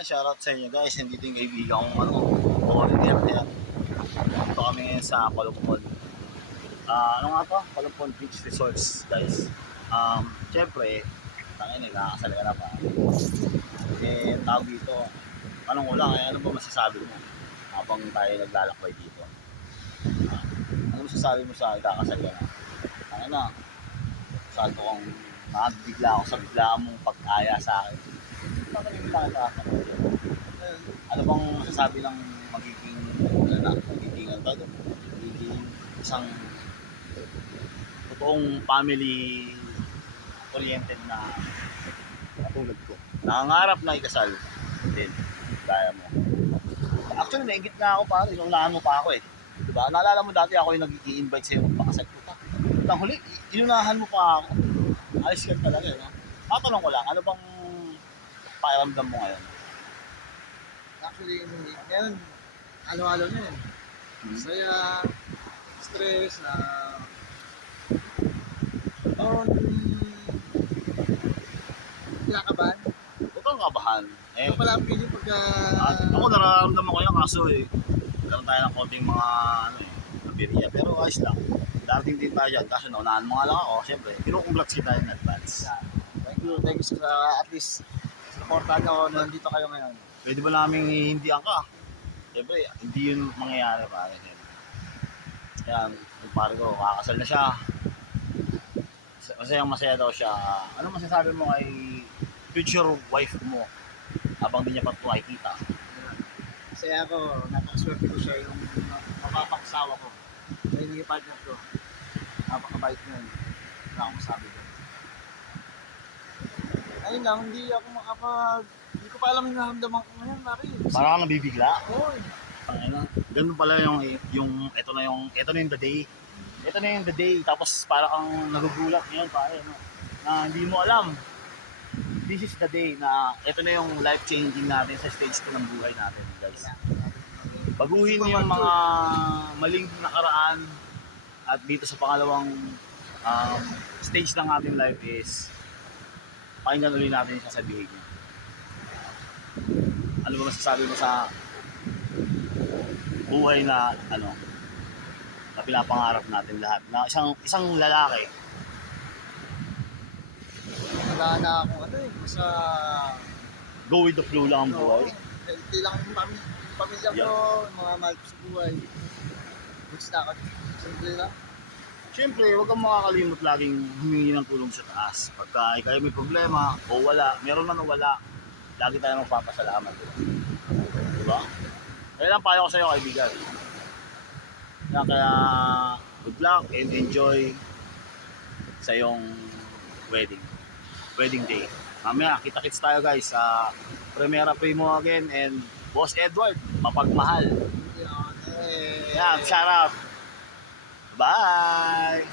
Ayan, shoutout sa inyo guys. Nandito yung kaibigan kong volunteer na yan. Ito kami ngayon sa Palumpon. Ano nga to? Palumpon Beach Resorts guys. Siyempre, tangin nakakasal ka na pa. Tawag dito. Anong ko lang, ano ba masasabi mo? Habang tayo naglalakbay dito. Ano masasabi mo sa ikakasal ka na? Ano na? Sabi ko kung nakabigla ako sa bigla mong pag-aya sa akin. Ano bang masasabi ng magiging isang totoong family oriented na katulad ko. Nangangarap na ikasal din, gaya mo. Actually, nainggit na ako pare, inunahan mo pa ako eh. Diba? Naalala mo dati ako yung nag-i-invite sa'yo magpakasal ko pa. Ang huli, inunahan mo pa ako. Ayos ka talaga, no? Tatanong ko lang, ano bang pakiramdam mo ngayon? Actually, ngayon, halo-halo na yun. Saya, stress, kinakabahan. Huwag kang kabahan. Ito pala ang feeling pagka... Ako nararamdaman ko yan kaso meron tayo ng konting mga nabiriya. Pero ayos lang. Darating din tayo dyan. Kaso naunahan mo nga lang ako. Siyempre, kinukongrats kita in advance. Thank you sa at least supportan ako na nandito kayo ngayon. Pwede ba namin hindihan ka? Siyempre, hindi yun mangyayari pare. Kaya, yung pare ko, kakasal na siya. Masaya daw siya. Ano masasabi mo kay future wife mo habang di niya pa ito nakikita? Masaya ako, napakaswerte ko siya yung mapapaksawa ko. Sa yung partner ko. Napakabait mo yun. Wala akong masabi ko. Ayun lang, hindi ko pa alam yung nahamdaman ko ngayon, pare. Parang kang nabibigla. Oo. Ganun pala yung ito na yung the day. Ito na yung the day, tapos para kang nagugulat ngayon pare, no? Na hindi mo alam. This is the day na ito na yung life-changing natin sa stage ko ng buhay natin, guys. Baguhin yung mga maling nakaraan at dito sa pangalawang stage ng ating life is pakinggan ulit natin yung sasabihin niya. Ano ba masasabi mo sa buhay na na pinapangarap natin lahat na isang lalaki? Wala na akong basta... Go with the flow lang ang buhay. Hindi lang yung pamilya ko, mga mahal ko sa buhay. Gusto ako. Simple lang. Siyempre, huwag kang makakalimot laging humingi ng tulong sa taas. Pagka ikaw may problema o wala, meron man o wala, lagi tayo magpapasalamat. Diba? Kaya lang payo ko sa'yo, kaibigan. Kaya good luck and enjoy sa iyong wedding day. Mamaya, kita-kits tayo guys sa Primera Primo again and Boss Edward, mapagmahal. Yan, shout out. Bye!